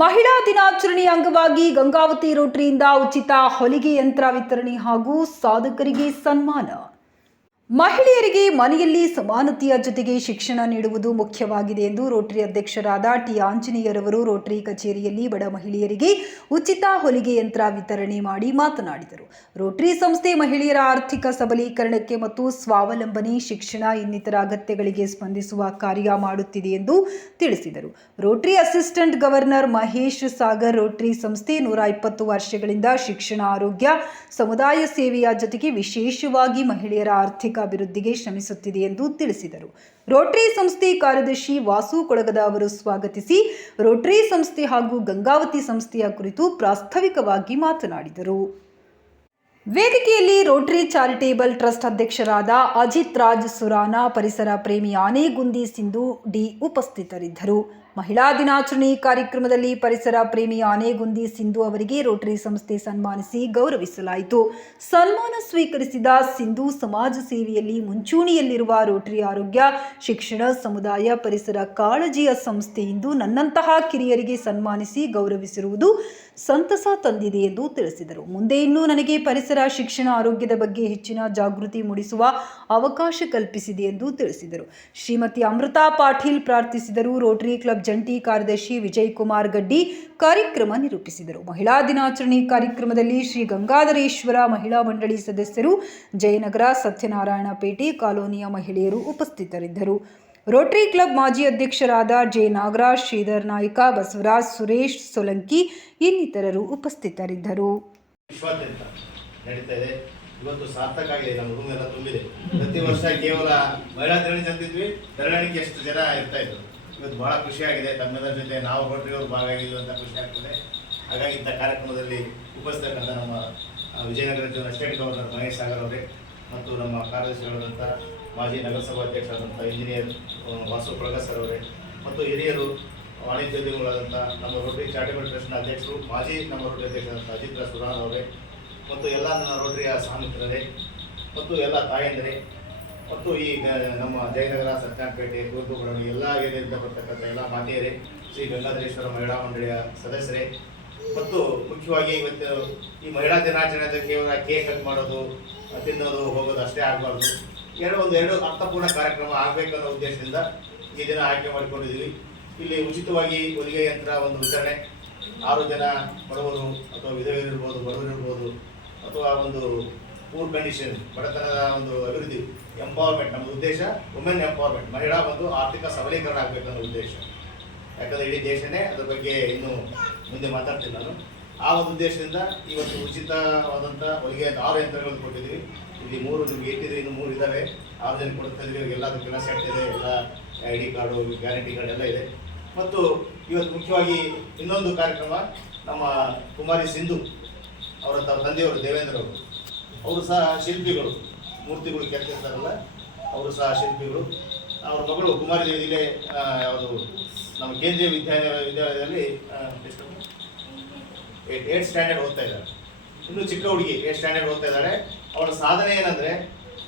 ಮಹಿಳಾ ದಿನಾಚರಣೆಯ ಅಂಗವಾಗಿ ಗಂಗಾವತಿ ರೋಟರಿಯಿಂದ ಉಚಿತ ಹೊಲಿಗೆ ಯಂತ್ರ ವಿತರಣೆ ಹಾಗೂ ಸಾಧಕರಿಗೆ ಸನ್ಮಾನ. ಮಹಿಳೆಯರಿಗೆ ಮನೆಯಲ್ಲಿ ಸಮಾನತೆಯ ಜೊತೆಗೆ ಶಿಕ್ಷಣ ನೀಡುವುದು ಮುಖ್ಯವಾಗಿದೆ ಎಂದು ರೋಟರಿ ಅಧ್ಯಕ್ಷರಾದ ಟಿ ಆಂಜನೇಯರವರು ರೋಟರಿ ಕಚೇರಿಯಲ್ಲಿ ಬಡ ಮಹಿಳೆಯರಿಗೆ ಉಚಿತ ಹೊಲಿಗೆ ಯಂತ್ರ ವಿತರಣೆ ಮಾಡಿ ಮಾತನಾಡಿದರು. ರೋಟರಿ ಸಂಸ್ಥೆ ಮಹಿಳೆಯರ ಆರ್ಥಿಕ ಸಬಲೀಕರಣಕ್ಕೆ ಮತ್ತು ಸ್ವಾವಲಂಬನೆ, ಶಿಕ್ಷಣ ಇನ್ನಿತರ ಅಗತ್ಯಗಳಿಗೆ ಸ್ಪಂದಿಸುವ ಕಾರ್ಯ ಮಾಡುತ್ತಿದೆ ಎಂದು ತಿಳಿಸಿದರು. Rotary assistant governor Mahesh Sagar Rotary ಸಂಸ್ಥೆ ನೂರ ಇಪ್ಪತ್ತು ವರ್ಷಗಳಿಂದ ಶಿಕ್ಷಣ, ಆರೋಗ್ಯ, ಸಮುದಾಯ ಸೇವೆಯ ಜೊತೆಗೆ ವಿಶೇಷವಾಗಿ ಮಹಿಳೆಯರ ಆರ್ಥಿಕ ಅಭಿವೃದ್ಧಿಗೆ ಶ್ರಮಿಸುತ್ತಿದೆ ಎಂದು ತಿಳಿಸಿದರು. ರೋಟರಿ ಸಂಸ್ಥೆ ಕಾರ್ಯದರ್ಶಿ ವಾಸು ಕೊಳಗದ ಅವರು ಸ್ವಾಗತಿಸಿ ರೋಟರಿ ಸಂಸ್ಥೆ ಹಾಗೂ ಗಂಗಾವತಿ ಸಂಸ್ಥೆಯ ಕುರಿತು ಪ್ರಾಸ್ತಾವಿಕವಾಗಿ ಮಾತನಾಡಿದರು. ವೇದಿಕೆಯಲ್ಲಿ ರೋಟರಿ ಚಾರಿಟೇಬಲ್ ಟ್ರಸ್ಟ್ ಅಧ್ಯಕ್ಷರಾದ ಅಜಿತ್ ರಾಜ್ ಸುರಾನ, ಪರಿಸರ ಪ್ರೇಮಿ ಆನೆಗುಂದಿ ಸಿಂಧು ಡಿ ಉಪಸ್ಥಿತರಿದ್ದರು. ಮಹಿಳಾ ದಿನಾಚರಣೆ ಕಾರ್ಯಕ್ರಮದಲ್ಲಿ ಪರಿಸರ ಪ್ರೇಮಿ ಆನೆಗುಂದಿ ಸಿಂಧು ಅವರಿಗೆ ರೋಟರಿ ಸಂಸ್ಥೆ ಸನ್ಮಾನಿಸಿ ಗೌರವಿಸಲಾಯಿತು. ಸನ್ಮಾನ ಸ್ವೀಕರಿಸಿದ ಸಿಂಧು ಸಮಾಜ ಸೇವೆಯಲ್ಲಿ ಮುಂಚೂಣಿಯಲ್ಲಿರುವ ರೋಟರಿ ಆರೋಗ್ಯ, ಶಿಕ್ಷಣ, ಸಮುದಾಯ, ಪರಿಸರ ಕಾಳಜಿಯ ಸಂಸ್ಥೆ ನನ್ನಂತಹ ಕಿರಿಯರಿಗೆ ಸನ್ಮಾನಿಸಿ ಗೌರವಿಸಿರುವುದು ಸಂತಸ ತಂದಿದೆ ಎಂದು ತಿಳಿಸಿದರು. ಮುಂದೆ ಇನ್ನೂ ನನಗೆ ಪರಿಸರ, ಶಿಕ್ಷಣ, ಆರೋಗ್ಯದ ಬಗ್ಗೆ ಹೆಚ್ಚಿನ ಜಾಗೃತಿ ಮೂಡಿಸುವ ಅವಕಾಶ ಕಲ್ಪಿಸಿದೆ ಎಂದು ತಿಳಿಸಿದರು. ಶ್ರೀಮತಿ ಅಮೃತಾ ಪಾಟೀಲ್ ಪ್ರಾರ್ಥಿಸಿದರು. ರೋಟರಿ ಕ್ಲಬ್ ಜಂಟಿ ಕಾರ್ಯದರ್ಶಿ ವಿಜಯ್ ಕುಮಾರ್ ಗಡ್ಡಿ ಕಾರ್ಯಕ್ರಮ ನಿರೂಪಿಸಿದರು. ಮಹಿಳಾ ದಿನಾಚರಣೆ ಕಾರ್ಯಕ್ರಮದಲ್ಲಿ ಶ್ರೀ ಗಂಗಾಧರೇಶ್ವರ ಮಹಿಳಾ ಮಂಡಳಿ ಸದಸ್ಯರು, ಜಯನಗರ ಸತ್ಯನಾರಾಯಣ ಪೇಟೆ ಕಾಲೋನಿಯ ಮಹಿಳೆಯರು ಉಪಸ್ಥಿತರಿದ್ದರು. ರೋಟರಿ ಕ್ಲಬ್ ಮಾಜಿ ಅಧ್ಯಕ್ಷರಾದ ಜೆ ನಾಗರಾಜ್ ಶ್ರೀಧರ್ ನಾಯ್ಕ ಬಸವರಾಜ್ ಸುರೇಶ್ ಸೋಲಂಕಿ ಇನ್ನಿತರರು ಉಪಸ್ಥಿತರಿದ್ದರು ಇವತ್ತು ಸಾರ್ಥಕ ಆಗಿದೆ ನಮ್ಮ ರೂಮ್ ಎಲ್ಲ ತುಂಬಿದೆ ಪ್ರತಿ ವರ್ಷ ಕೇವಲ ಮಹಿಳಾ ತೆರಳಿ ತಂದಿದ್ವಿ ತೆರಳಿಕೆ ಎಷ್ಟು ಜನ ಇರ್ತಾ ಇದ್ರು ಇವತ್ತು ಬಹಳ ಖುಷಿಯಾಗಿದೆ ತಮ್ಮೆಲ್ಲರ ಜೊತೆ ನಾವು ರೋಟರಿಯವರು ಭಾಗಿಯಾಗಿದ್ದು ಅಂತ ಖುಷಿ ಆಗ್ತದೆ ಹಾಗಾಗಿ ಇಂಥ ಕಾರ್ಯಕ್ರಮದಲ್ಲಿ ಉಪಸ್ಥಿತಕ್ಕಂಥ ನಮ್ಮ ವಿಜಯನಗರ ಜಿಲ್ಲಾ ಸ್ಟೇಟ್ ಗವರ್ನರ್ ಮಹೇಶ್ ಸಾಗರ್ ಅವರೇ ಮತ್ತು ನಮ್ಮ ಕಾರ್ಯದರ್ಶಿಗಳಾದಂಥ ಮಾಜಿ ನಗರಸಭಾ ಅಧ್ಯಕ್ಷರಾದಂಥ ಇಂಜಿನಿಯರ್ ವಾಸು ಸರ್ ಅವರೇ, ಮತ್ತು ಹಿರಿಯರು ವಾಣಿಜ್ಯೋದ್ಯಮಿಗಳಾದಂಥ ನಮ್ಮ ರೋಟರಿ ಚಾರಿಟಬಲ್ ಟ್ರಸ್ಟ್ನ ಅಧ್ಯಕ್ಷರು, ಮಾಜಿ ನಮ್ಮ ರೋಟರಿ ಅಧ್ಯಕ್ಷರಾದಂಥ ಅಜಿತ್ ಸುರಾನ್ ಅವರೇ, ಮತ್ತು ಎಲ್ಲ ನನ್ನ ರೋಟರಿಯ ಸಹಮಿತ್ರರೇ ಮತ್ತು ಎಲ್ಲ ತಾಯಂದರೆ, ಮತ್ತು ಈ ನಮ್ಮ ಜಯನಗರ ಸತ್ಯನಾಪೇಟೆ ಗೋರ್ದುಗಡನು ಎಲ್ಲ ಏರಿಯಾದಿಂದ ಬರ್ತಕ್ಕಂಥ ಎಲ್ಲ ಮಾತೆಯರೇ ಶ್ರೀ ಗಂಗಾಧರೇಶ್ವರ ಮಹಿಳಾ ಮಂಡಳಿಯ ಸದಸ್ಯರೇ, ಮತ್ತು ಮುಖ್ಯವಾಗಿ ಇವತ್ತು ಈ ಮಹಿಳಾ ದಿನಾಚರಣೆ ಕೇವಲ ಕೇಕ್ ಕಟ್ ಮಾಡೋದು, ತಿನ್ನೋದು, ಹೋಗೋದು ಅಷ್ಟೇ ಆಗಬಾರ್ದು. ಎರಡು ಒಂದು ಎರಡು ಅರ್ಥಪೂರ್ಣ ಕಾರ್ಯಕ್ರಮ ಆಗಬೇಕನ್ನೋ ಉದ್ದೇಶದಿಂದ ಈ ದಿನ ಆಯ್ಕೆ ಮಾಡಿಕೊಂಡಿದ್ದೀವಿ. ಇಲ್ಲಿ ಉಚಿತವಾಗಿ ಹೊಲಿಗೆ ಯಂತ್ರ ಒಂದು ವಿತರಣೆ. ಆರು ಜನ ಬಡವರು ಅಥವಾ ವಿಧವೆಯರಿರ್ಬೋದು ಬಡವರಿರ್ಬೋದು ಅಥವಾ ಒಂದು ಪೂರ್ ಕಂಡೀಷನ್ ಬಡತನದ ಒಂದು ಅಭಿವೃದ್ಧಿ ಎಂಪವರ್ಮೆಂಟ್ ನಮ್ಮ ಉದ್ದೇಶ ವುಮೆನ್ ಎಂಪವರ್ಮೆಂಟ್ ಮಹಿಳಾ ಒಂದು ಆರ್ಥಿಕ ಸಬಲೀಕರಣ ಆಗಬೇಕನ್ನೋ ಉದ್ದೇಶ. ಯಾಕಂದರೆ ಇಡೀ ದೇಶನೇ ಅದ್ರ ಬಗ್ಗೆ ಇನ್ನು ಮುಂದೆ ಮಾತಾಡ್ತೀನಿ ನಾನು. ಆ ಒಂದು ಉದ್ದೇಶದಿಂದ ಇವತ್ತು ಉಚಿತವಾದಂಥ ಹೊಲಿಗೆ ಆರು ಯಂತ್ರಗಳನ್ನು ಕೊಟ್ಟಿದ್ದೀವಿ. ಇಲ್ಲಿ ಮೂರು ನಿಮ್ಗೆ ಇಟ್ಟಿದೆ ಇನ್ನು ಮೂರು ಇದ್ದಾವೆ ಆರು ಜನ ಕೊಡ್ತಾ ಇದ್ದೀವಿ. ಸೆಟ್ ಇದೆ. ಎಲ್ಲ I D card guarantee card ಎಲ್ಲ ಇದೆ. ಮತ್ತು ಇವತ್ತು ಮುಖ್ಯವಾಗಿ ಇನ್ನೊಂದು ಕಾರ್ಯಕ್ರಮ ನಮ್ಮ ಕುಮಾರಿ ಸಿಂಧು ಅವರ ತಂದೆಯವರು ದೇವೇಂದ್ರ ಅವರು. ಅವರು ಸಹ ಶಿಲ್ಪಿಗಳು ಮೂರ್ತಿಗಳು ಕೆತ್ತಿರ್ತಾರಲ್ಲ ಅವರು ಸಹ ಶಿಲ್ಪಿಗಳು. ಅವರ ಮಗಳು ಕುಮಾರಿ ದೇವಿ ಇಲ್ಲೇ ಆ, ಯಾವುದು ನಮ್ಮ ಕೇಂದ್ರೀಯ ವಿದ್ಯಾಲಯ ವಿದ್ಯಾಲಯದಲ್ಲಿ ಏಟ್ ಸ್ಟ್ಯಾಂಡರ್ಡ್ ಓದ್ತಾ ಇದ್ದಾರೆ. ಇನ್ನು ಚಿಕ್ಕ ಹುಡುಗಿ ಏಟ್ ಸ್ಟ್ಯಾಂಡರ್ಡ್ ಓದ್ತಾ ಇದ್ದಾಳೆ ಅವಳ ಸಾಧನೆ ಏನಂದ್ರೆ,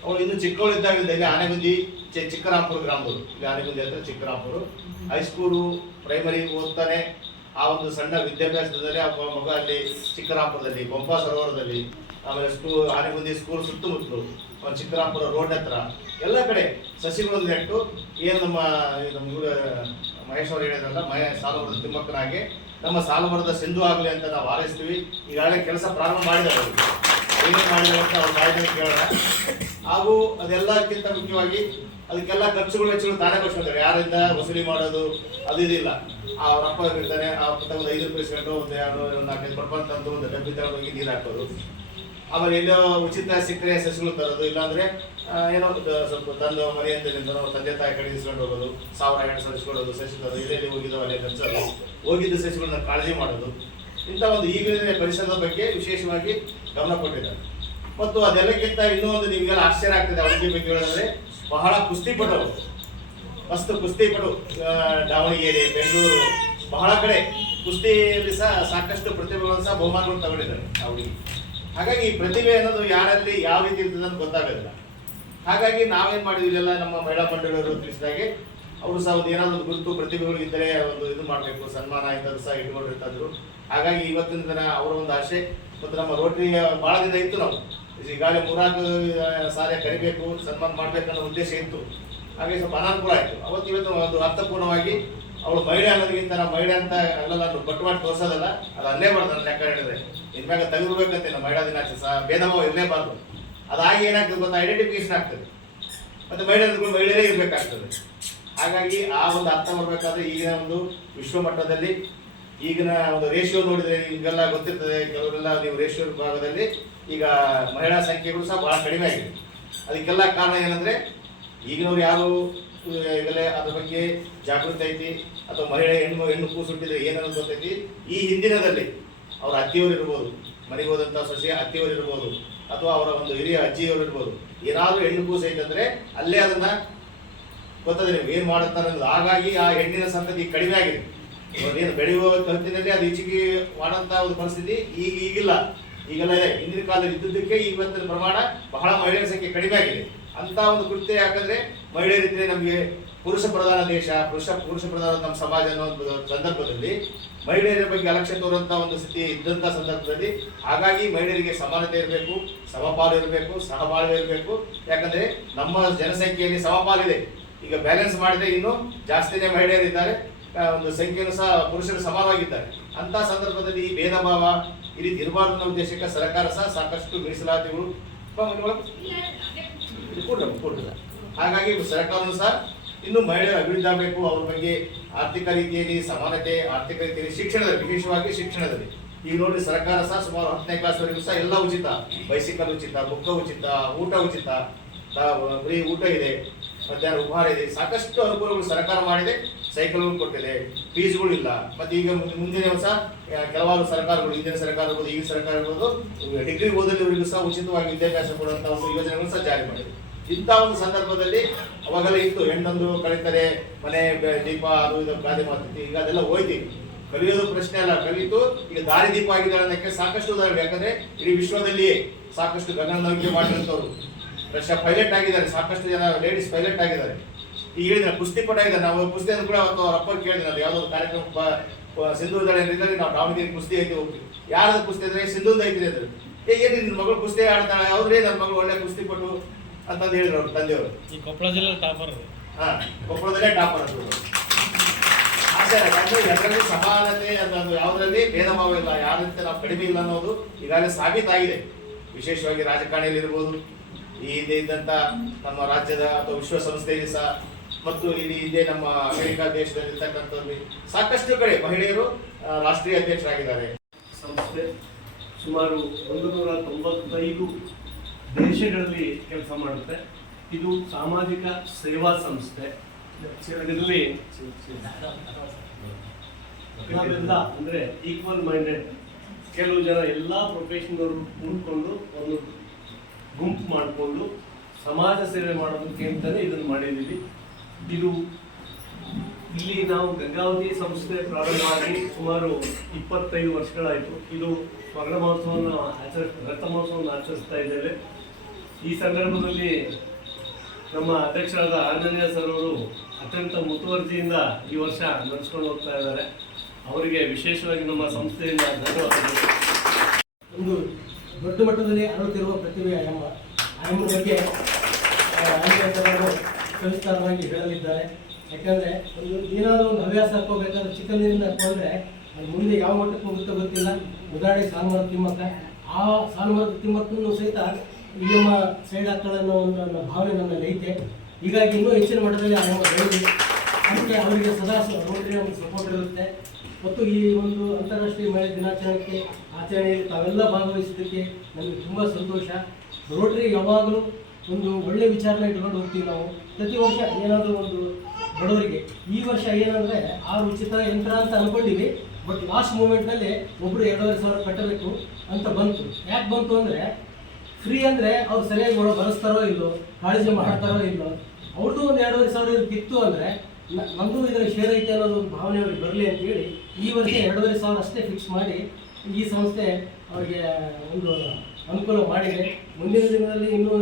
ಅವಳು ಇನ್ನು ಚಿಕ್ಕವಳಿದ್ದಾಗಲಿಂದ ಇಲ್ಲಿ ಆನೆಗುಂದಿ ಚಿಕ್ಕರಾಂಪುರ ಗ್ರಾಮದವರು ಇಲ್ಲಿ ಆನೆಗುಂದಿ ಹತ್ರ ಚಿಕ್ಕರಾಂಪುರ ಹೈಸ್ಕೂಲು ಪ್ರೈಮರಿ ಓದ್ತಾನೆ. ಆ ಒಂದು ಸಣ್ಣ ವಿದ್ಯಾಭ್ಯಾಸದಲ್ಲಿ ಆ ಮಗ ಅಲ್ಲಿ ಚಿಕ್ಕರಾಂಪುರದಲ್ಲಿ ಬೊಂಬಾ ಸರೋವರದಲ್ಲಿ, ಆಮೇಲೆ ಸ್ಕೂಲ್ ಆನೆಗುಂದಿ ಸ್ಕೂಲ್ ಸುತ್ತಮುತ್ತಲು ಚಿಕ್ಕರಾಂಪುರ ರೋಡ್ ಹತ್ರ. ಎಲ್ಲ ಕಡೆ ಸಸಿಗಳನ್ನು ನೆಟ್ಟು, ಏನು ನಮ್ಮ ನಮ್ಮ ಮಹೇಶ್ವರ ಹೇಳಿದ್ರಲ್ಲ, ಮಹೇ ಸಾಲವರದ ತಿಮ್ಮಕ್ಕನಾಗೆ ನಮ್ಮ ಸಾಲುಮರದ ಸಿಂಧು ಆಗಲಿ ಅಂತ ನಾವು ಹಾರೈಸ್ತೀವಿ ಈಗಾಗಲೇ ಕೆಲಸ ಪ್ರಾರಂಭ ಮಾಡಿದ್ದಾರೆ ಏನೇನು ಮಾಡಿದ್ದಾರೆ ಅಂತ ಅವ್ರ ಬಾಯಿನಲ್ಲಿ ಕೇಳೋಣ ಹಾಗೂ ಅದೆಲ್ಲಕ್ಕಿಂತ ಮುಖ್ಯವಾಗಿ ಅದಕ್ಕೆಲ್ಲ ಖರ್ಚುಗಳು ಹೆಚ್ಚುಗಳು ತಾನೇ ಬರ್ಸ್ಕೊತಾರೆ ಯಾರಿಂದ ವಸೂಲಿ ಮಾಡೋದು, ಅದು ಇದಿಲ್ಲ ಅವ್ರ ಅಪ್ಪ ಇರ್ತಾನೆ ಒಂದು ಐದು ರೂಪಾಯಿ ಇಸ್ಕೊಂಡು ಒಂದು ಎರಡು ನಾಲ್ಕೈದು ಕೊಡ್ಕೊಂಡು ತಂದು ಒಂದು ಡಬ್ಬಿ ತಗೊಂಡು ಹೋಗಿ ನೀರು ಹಾಕೋದು ಆಮೇಲೆ ಎಲ್ಲೋ ಉಚಿತ ಸಿಕ್ಕರೆ ಸಸಿಗಳು ತರೋದು, ಇಲ್ಲಾಂದ್ರೆ ಏನೋ ಸ್ವಲ್ಪ ತಂದು ಮನೆಯಿಂದ ನಿಂತು ತಂದೆ ತಾಯಿ ಕಡೆ ಇಸ್ಕೊಂಡು ಹೋಗೋದು, ಸಾವಿರ ಎರಡು ಸಾವಿರ ಇಸ್ಕೊಳ್ಳೋದು ಸಸಿಗಳು ಎಲ್ಲೆಲ್ಲಿ ಹೋಗಿದ್ದಾವೆ ಅಲ್ಲೇ ಕನ್ಸೋದು ಹೋಗಿದ್ದ ಸಸಿಗಳನ್ನ ಕಾಳಜಿ ಮಾಡೋದು. ಇಂಥ ಒಂದು ಈಗಿನ ಪರಿಸರದ ಬಗ್ಗೆ ವಿಶೇಷವಾಗಿ ಗಮನ ಕೊಟ್ಟಿದ್ದಾರೆ. ಮತ್ತು ಅದೆಲ್ಲಕ್ಕಿಂತ ಇನ್ನೂ ಒಂದು ನಿಮಗೆಲ್ಲ ಆಶ್ಚರ್ಯ ಆಗ್ತದೆ ಅವ್ರಿಗೆ ಬಗ್ಗೆ ಹೇಳಿದ್ರೆ ಬಹಳ ಕುಸ್ತಿಪಟು ಅವರು ಮಸ್ತ್ ಕುಸ್ತಿಪಟು ದಾವಣಗೆರೆ, ಬೆಂಗಳೂರು, ಬಹಳ ಕಡೆ ಕುಸ್ತಿಯಲ್ಲಿ ಸಹ ಸಾಕಷ್ಟು ಪ್ರತಿಭೆಗಳನ್ನು ಸಹ ಬಹುಮಾನಗಳು ತಗೊಂಡಿದ್ದಾರೆ ಅವರಿಗೆ ಹಾಗಾಗಿ ಈ ಪ್ರತಿಭೆ ಅನ್ನೋದು ಯಾರಲ್ಲಿ ಯಾವ ರೀತಿ ಇರ್ತದೆ ಅಂತ ಗೊತ್ತಾಗೋದಿಲ್ಲ. ಹಾಗಾಗಿ ನಾವೇನ್ ಮಾಡಿದ್ವಿ ಎಲ್ಲ ನಮ್ಮ ಮಹಿಳಾ ಮಂಡಳಿಯವರು ತಿಳಿಸಿದಾಗೆ ಅವರು ಸಹ ಒಂದು ಏನಾದ್ರು ಒಂದು ಗುರುತು ಪ್ರತಿಭೆಗಳು ಇದ್ದರೆ ಒಂದು ಇದು ಮಾಡಬೇಕು, ಸನ್ಮಾನ ಇಂಥದ್ದು ಸಹ ಇಟ್ಕೊಂಡಿರ್ತಾದ್ರು. ಹಾಗಾಗಿ ಇವತ್ತಿನ ದಿನ ಅವರ ಒಂದು ಆಸೆ. ಮತ್ತು ನಮ್ಮ ರೋಟರಿ ಭಾಳ ದಿನ ಇತ್ತು ನಾವು. ಈಗಾಗಲೇ ಮೂರಾಕು ಸಾಲೆ ಕರಿಬೇಕು, ಸನ್ಮಾನ ಮಾಡ್ಬೇಕನ್ನೋ ಉದ್ದೇಶ ಇತ್ತು. ಹಾಗೆ ಸ್ವಲ್ಪ ಅನಾನುಕೂಲ ಆಯಿತು. ಅವತ್ತು ಇವತ್ತು ಒಂದು ಅರ್ಥಪೂರ್ಣವಾಗಿ ಅವಳು ಮಹಿಳೆ ಅನ್ನೋದಕ್ಕಿಂತ ನಾವು ಮಹಿಳೆ ಅಂತ ಎಲ್ಲ ನಾನು ಬಟ್ಟು ಮಾಡಿ ತೋರಿಸೋದಲ್ಲ, ಅದು ಅಲ್ಲೇ ಬಾರ್ದು ನನ್ನ ಲೆಕ್ಕ ಹೇಳಿದ್ರೆ. ಇನ್ಮ್ಯಾಗ ತೆಗೆದುಬೇಕಂತೆ ನಾವು ಮಹಿಳಾ ದಿನಾಚರಣೆ ಸಹ. ಭೇದ ಭಾವ ಇರಲೇಬಾರ್ದು. ಅದಾಗಿ ಏನಾಗ್ತದೆ ಗೊತ್ತಾ? ಐಡೆಂಟಿಫಿಕೇಶನ್ ಆಗ್ತದೆ. ಮತ್ತೆ ಮಹಿಳೆಯರು ಮಹಿಳೆಯರೇ ಇರಬೇಕಾಗ್ತದೆ. ಹಾಗಾಗಿ ಆ ಒಂದು ಅರ್ಥ ಬರಬೇಕಾದ್ರೆ ಈಗಿನ ಒಂದು ವಿಶ್ವ ಮಟ್ಟದಲ್ಲಿ ಈಗಿನ ಒಂದು ರೇಷಿಯೋ ನೋಡಿದ್ರೆ ನಿಮಗೆಲ್ಲ ಗೊತ್ತಿರ್ತದೆ, ಕೆಲವರೆಲ್ಲ ನೀವು ರೇಷಿಯೋ ಭಾಗದಲ್ಲಿ ಈಗ ಮಹಿಳಾ ಸಂಖ್ಯೆಗಳು ಸಹ ಬಹಳ ಕಡಿಮೆ ಆಗಿದೆ. ಅದಕ್ಕೆಲ್ಲ ಕಾರಣ ಏನಂದ್ರೆ ಈಗಿನವ್ರು ಯಾರು ಈಗಲೇ ಅದ್ರ ಬಗ್ಗೆ ಜಾಗೃತಿ ಐತಿ, ಅಥವಾ ಮಹಿಳೆ ಹೆಣ್ಣು ಹೆಣ್ಣು ಕೂಸುಟ್ಟಿದ್ರೆ ಏನನ್ನೋದು ಗೊತ್ತೈತಿ? ಈ ಹಿಂದಿನದಲ್ಲಿ ಅವ್ರ ಅತ್ತಿಯವರು ಇರ್ಬೋದು, ಮನೆಗೆ ಹೋದಂಥ ಸೊಸೆ ಅತ್ತಿಯವರು ಇರ್ಬೋದು ಅಥವಾ ಅವರ ಒಂದು ಹಿರಿಯ ಅಜ್ಜಿಯವರು ಇರ್ಬೋದು. ಏನಾದರೂ ಹೆಣ್ಣು ಕೂಸು ಐತಂದ್ರೆ ಅಲ್ಲೇ ಅದನ್ನ ಗೊತ್ತದೆ ನಿಮ್ಗೆ ಏನು ಅನ್ನೋದು. ಹಾಗಾಗಿ ಆ ಹೆಣ್ಣಿನ ಸಂತತಿ ಕಡಿಮೆ ಆಗಿದೆ. ಏನು ಬೆಳೆಯುವ ಕಂತಿನಲ್ಲಿ ಅದು ಈಚೆಗೆ ಮಾಡುವಂತ ಒಂದು ಪರಿಸ್ಥಿತಿ. ಈಗ ಈಗಿಲ್ಲ. ಈಗೆಲ್ಲ ಇದೆ. ಹಿಂದಿನ ಕಾಲದಲ್ಲಿ ಇದ್ದುದಕ್ಕೆ ಇವತ್ತಿನ ಪ್ರಮಾಣ ಬಹಳ ಮಹಿಳೆಯರ ಸಂಖ್ಯೆ ಕಡಿಮೆ ಆಗಿದೆ. ಅಂತ ಒಂದು ಕೃತ್ಯ ಯಾಕಂದ್ರೆ ಮಹಿಳೆಯರಿದ್ರೆ ನಮಗೆ ಪುರುಷ ಪ್ರಧಾನ ದೇಶ, ಪುರುಷ ಪುರುಷ ಪ್ರಧಾನ ನಮ್ಮ ಸಮಾಜ ಅನ್ನೋ ಒಂದು ಸಂದರ್ಭದಲ್ಲಿ ಮಹಿಳೆಯರ ಬಗ್ಗೆ ಅಲಕ್ಷ್ಯ ತೋರುವಂತ ಒಂದು ಸ್ಥಿತಿ ಇದ್ದಂತ ಸಂದರ್ಭದಲ್ಲಿ ಹಾಗಾಗಿ ಮಹಿಳೆಯರಿಗೆ ಸಮಾನತೆ ಇರಬೇಕು ಸಮಪಾಲು ಇರಬೇಕು ಸಹಬಾಳ್ವೆ ಇರಬೇಕು. ಯಾಕಂದ್ರೆ ನಮ್ಮ ಜನಸಂಖ್ಯೆಯಲ್ಲಿ ಸಮಪಾಲಿದೆ ಈಗ ಬ್ಯಾಲೆನ್ಸ್ ಮಾಡಿದ್ರೆ ಇನ್ನು ಜಾಸ್ತಿನೇ ಮಹಿಳೆಯರಿದ್ದಾರೆ. ಒಂದು ಸಂಖ್ಯೆಯನ್ನು ಸಹ ಪುರುಷರು ಸಮಾನವಾಗಿದ್ದಾರೆ. ಅಂತ ಸಂದರ್ಭದಲ್ಲಿ ಈ ಭೇದ ಭಾವ ಈ ರೀತಿ ಇರಬಾರ್ದು ಅನ್ನೋ ಉದ್ದೇಶಕ್ಕೆ ಸರ್ಕಾರ ಸಹ ಸಾಕಷ್ಟು ಮೀಸಲಾತಿಗಳು. ಹಾಗಾಗಿ ಸರ್ಕಾರನು ಸಹ ಇನ್ನು ಮಹಿಳೆಯರ ಅಭಿವೃದ್ಧಿ ಆಗಬೇಕು, ಅವ್ರ ಬಗ್ಗೆ ಆರ್ಥಿಕ ರೀತಿಯಲ್ಲಿ, ಸಮಾನತೆ, ಆರ್ಥಿಕ ರೀತಿಯಲ್ಲಿ ಶಿಕ್ಷಣದಲ್ಲಿ, ವಿಶೇಷವಾಗಿ ಶಿಕ್ಷಣದಲ್ಲಿ. ಈಗ ನೋಡಿ ಸರ್ಕಾರ ಸಹ ಸುಮಾರು ಹತ್ತನೇ ಕ್ಲಾಸ್ ವರೆಗೂ ಸಹ ಎಲ್ಲ ಉಚಿತ. ಬೈಸಿಕಲ್ ಉಚಿತ, ಬುಕ್ಕ ಉಚಿತ, ಊಟ ಉಚಿತ. ಬರೀ ಊಟ ಇದೆ, ಮಧ್ಯಾಹ್ನ ಉಪಹಾರ ಇದೆ. ಸಾಕಷ್ಟು ಅನುಕೂಲಗಳು ಸರ್ಕಾರ ಮಾಡಿದೆ ಸೈಕಲ್ಗಳು ಕೊಟ್ಟಿದೆ. ಫೀಸ್ಗಳು ಇಲ್ಲ. ಮತ್ತೆ ಈಗ ಮುಂದೆ- ಮುಂದಿನ ಸಹ ಕೆಲವಾರು ಸರ್ಕಾರಗಳು, ಹಿಂದಿನ ಸರ್ಕಾರ ಇರ್ಬೋದು, ಈಗಿನ ಸರ್ಕಾರ ಇರ್ಬೋದು, ಡಿಗ್ರಿ ಓದಲಿವರಿಗೂ ಸಹ ಉಚಿತವಾಗಿ ವಿದ್ಯಾಭ್ಯಾಸ ಕೊಡುವಂತಹ ಒಂದು ಯೋಜನೆಗಳು ಸಹ ಜಾರಿ ಮಾಡಿದೆ. ಇಂಥ ಒಂದು ಸಂದರ್ಭದಲ್ಲಿ ಅವಾಗೆಲ್ಲ ಇತ್ತು, ಹೆಣ್ಣೊಂದು ಕಳೀತಾರೆ, ಮನೆ ದೀಪ ಅದು ಇದು ಗಾದೆ ಮಾಡ್ತಿತ್ತು, ಈಗ ಅದೆಲ್ಲ ಹೋಯ್ತೀವಿ ಕಲಿಯೋದು ಪ್ರಶ್ನೆ ಅಲ್ಲ, ಕಲಿತು, ಈಗ ದಾರಿ ದೀಪ ಆಗಿದ್ದಾರೆ ಅನ್ನೋಕ್ಕೆ ಸಾಕಷ್ಟು ಉದಾಹರಣೆ, ಯಾಕಂದ್ರೆ ಇಡೀ ವಿಶ್ವದಲ್ಲಿಯೇ ಸಾಕಷ್ಟು ಗಗನನೌಕೆ ಮಾಡಿರುವಂತವ್ರು ರಷ್ಯಾ ಪೈಲಟ್ ಆಗಿದ್ದಾರೆ, ಸಾಕಷ್ಟು ಜನ ಲೇಡೀಸ್ ಪೈಲಟ್ ಆಗಿದ್ದಾರೆ. ಈಗ ಹೇಳಿದ್ರೆ ಕುಸ್ತಿ ಪಟ ಆಗಿದ್ದಾರೆ ನಾವು ಕುಸ್ತಿ ಅಂತ ಕೂಡ ಅವತ್ತು ಅವ್ರ ಅಪ್ಪ ಕೇಳಿದ್ರೆ ನಾವು ಯಾವುದೋ ಕಾರ್ಯಕ್ರಮ ಸಿಂಧು ದಳ ನಾವು ದಾವಣಗೆರೆ ಕುಸ್ತಿ ಐತಿ ಹೋಗ್ತೀವಿ ಯಾರು ಕುಸ್ತಿ ಅಂದ್ರೆ ಸಿಂಧು ಐತಿ ಅಂದ್ರೆ ಏ ಏನು ನಿನ್ನ ಮಗಳು ಕುಸ್ತಿ ಆಡ್ತಾಳೆ ಅವ್ರೇ ನನ್ನ ಮಗಳು ಒಳ್ಳೆ ಕುಸ್ತಿ ಪಟ್ಟು ಅಂತಂದು ಹೇಳಿದ್ರು ಅವ್ರ ತಂದೆಯವರು. ಈ ಕೊಪ್ಪಳ ಜಿಲ್ಲೆ ಟಾಪರ್ ಹಾ ಕೊಪ್ಪಳದಲ್ಲೇ ಟಾಪರ್ ಯಾಕಂದ್ರೆ ಎಲ್ಲರಲ್ಲಿ ಸಮಾನತೆ ಅನ್ನೋದು ಯಾವುದರಲ್ಲಿ ಭೇದ ಭಾವ ಇಲ್ಲ ಯಾರಂತೆ ನಾವು ಕಡಿಮೆ ಇಲ್ಲ ಅನ್ನೋದು ಈಗಾಗಲೇ ಸಾಬೀತಾಗಿದೆ. ವಿಶೇಷವಾಗಿ ರಾಜಕಾರಣಿಯಲ್ಲಿ ಇರ್ಬೋದು ಈ ಹಿಂದೆ ಇದ್ದಂತ ನಮ್ಮ ರಾಜ್ಯದ ಅಥವಾ ವಿಶ್ವಸಂಸ್ಥೆಯಲ್ಲಿ ಸಹ ಮತ್ತು ಇಲ್ಲಿ ಹಿಂದೆ ನಮ್ಮ ಅಮೆರಿಕ ದೇಶದಲ್ಲಿ ಸಾಕಷ್ಟು ಕಡೆ ಮಹಿಳೆಯರು ರಾಷ್ಟ್ರೀಯ ಅಧ್ಯಕ್ಷರಾಗಿದ್ದಾರೆ. ಸಂಸ್ಥೆ ಸುಮಾರು ಒಂದು ನೂರ ತೊಂಬತ್ತೈದು ದೇಶಗಳಲ್ಲಿ ಕೆಲಸ ಮಾಡುತ್ತೆ. ಇದು ಸಾಮಾಜಿಕ ಸೇವಾ ಸಂಸ್ಥೆ. ಇದರಲ್ಲಿ ಅಂದ್ರೆ ಈಕ್ವಲ್ ಮೈಂಡೆಡ್ ಕೆಲವು ಜನ ಎಲ್ಲ ಪ್ರೊಫೆಷನವರು ಉಳ್ಕೊಂಡು ಒಂದು ಗುಂಪು ಮಾಡಿಕೊಂಡು ಸಮಾಜ ಸೇವೆ ಮಾಡೋದಕ್ಕೆ ಅಂತಾನೆ ಇದನ್ನು ಮಾಡಿದ್ದೀವಿ. ಇದು ಇಲ್ಲಿ ನಾವು ಗಂಗಾವತಿ ಸಂಸ್ಥೆ ಪ್ರಾರಂಭವಾಗಿ ಸುಮಾರು ಇಪ್ಪತ್ತೈದು ವರ್ಷಗಳಾಯಿತು. ಇದು ಮಗಳ ಮಹೋತ್ಸವವನ್ನು ಆಚರಿಸ್ ರಥ ಮಹೋತ್ಸವವನ್ನು ಆಚರಿಸ್ತಾ ಇದ್ದೇವೆ. ಈ ಸಂದರ್ಭದಲ್ಲಿ ನಮ್ಮ ಅಧ್ಯಕ್ಷರಾದ ಆಂಜನೇಯ ಸರ್ ಅವರು ಅತ್ಯಂತ ಮುತುವರ್ಜಿಯಿಂದ ಈ ವರ್ಷ ನಡೆಸ್ಕೊಂಡು ಹೋಗ್ತಾ ಇದ್ದಾರೆ. ಅವರಿಗೆ ವಿಶೇಷವಾಗಿ ನಮ್ಮ ಸಂಸ್ಥೆಯಿಂದ ಧನ್ಯವಾದಗಳು. ಒಂದು ದೊಡ್ಡ ಮಟ್ಟದಲ್ಲಿ ಅರಳುತ್ತಿರುವ ಪ್ರತಿಭೆ ಬಗ್ಗೆ ಆ, ಆಂಜನೇಯರು ಸವಿಸ್ತಾರವಾಗಿ ಹೇಳಲಿದ್ದಾರೆ. ಯಾಕಂದ್ರೆ ಒಂದು ಏನಾದರೂ ಒಂದು ಹವ್ಯಾಸ ಹಾಕೋಬೇಕಾದ್ರೆ ಚಿಕ್ಕಂದಿನಿಂದ ಹಾಕೊಂಡ್ರೆ ಮುಂದೆ ಯಾವ ಮಟ್ಟಕ್ಕೆ ಹೋಗುತ್ತೋ ಗೊತ್ತಿಲ್ಲ. ಉದಾಹರಣೆ ಸಾಲುಮರದ ತಿಮ್ಮಕ್ಕ. ಆ ಸಾಲುಮರದ ತಿಮ್ಮಕ್ಕನ್ನು ಸಹಿತ ಅಯ್ಯಮ್ಮ ಸೈಡ್ ಹಾಕ್ತಾಳೆ ಅನ್ನೋ ಒಂದು ನನ್ನ ಭಾವನೆ ನನ್ನಲ್ಲಿ ಐತೆ ಹೀಗಾಗಿ ಇನ್ನೂ ಹೆಚ್ಚಿನ ಮಟ್ಟದಲ್ಲಿ ಅಯ್ಯಮ್ಮ ಬೆಳೆದಿದೆ ಅದಕ್ಕೆ ಅವರಿಗೆ ಸದಾ ರೋಟರಿ ಒಂದು ಸಪೋರ್ಟ್ ಇರುತ್ತೆ. ಮತ್ತು ಈ ಒಂದು ಅಂತಾರಾಷ್ಟ್ರೀಯ ಮಹಿಳಾ ದಿನಾಚರಣೆಗೆ ಆಚರಣೆಯಲ್ಲಿ ತಾವೆಲ್ಲ ಭಾಗವಹಿಸಿದ್ದಕ್ಕೆ ನನಗೆ ತುಂಬ ಸಂತೋಷ. ರೋಟ್ರಿ ಯಾವಾಗಲೂ ಒಂದು ಒಳ್ಳೆ ವಿಚಾರನ ಇಟ್ಕೊಂಡು ಹೋಗ್ತೀವಿ ನಾವು. ಪ್ರತಿ ವರ್ಷ ಏನಾದರೂ ಒಂದು ಬಡವರಿಗೆ, ಈ ವರ್ಷ ಏನಂದರೆ ಆರು ಉಚಿತ ಯಂತ್ರ ಅಂತ ಅಂದ್ಕೊಂಡಿವಿ ಬಟ್ ಲಾಸ್ಟ್ ಮೂಮೆಂಟ್ನಲ್ಲಿ ಒಬ್ಬರು ಎರಡೂವರೆ ಸಾವಿರ ಕಟ್ಟಬೇಕು ಅಂತ ಬಂತು. ಯಾಕೆ ಬಂತು ಅಂದರೆ ಫ್ರೀ ಅಂದರೆ ಅವ್ರು ಸರಿಯಾಗಿ ಒಳ ಬರೆಸ್ತಾರೋ ಇಲ್ಲೋ ಕಾಳಜಿ ಮಾಡ್ತಾರೋ ಇಲ್ಲೋ ಅವ್ರದ್ದು ಒಂದು ಎರಡೂವರೆ ಸಾವಿರ ಇತ್ತು ಅಂದರೆ ನಮ್ದು ಇದರ ಶೇರ್ ಐತೆ ಅನ್ನೋದು ಒಂದು ಭಾವನೆ ಅವ್ರಿಗೆ ಬರಲಿ ಅಂತೇಳಿ ಈ ವರ್ಷ ಎರಡೂವರೆ ಸಾವಿರ ಅಷ್ಟೇ ಫಿಕ್ಸ್ ಮಾಡಿ ಈ ಸಂಸ್ಥೆ ಅವರಿಗೆ ಒಂದು ಅನುಕೂಲ ಮಾಡಿದೆ. ಮುಂದಿನ ದಿನದಲ್ಲಿ ಇನ್ನೂ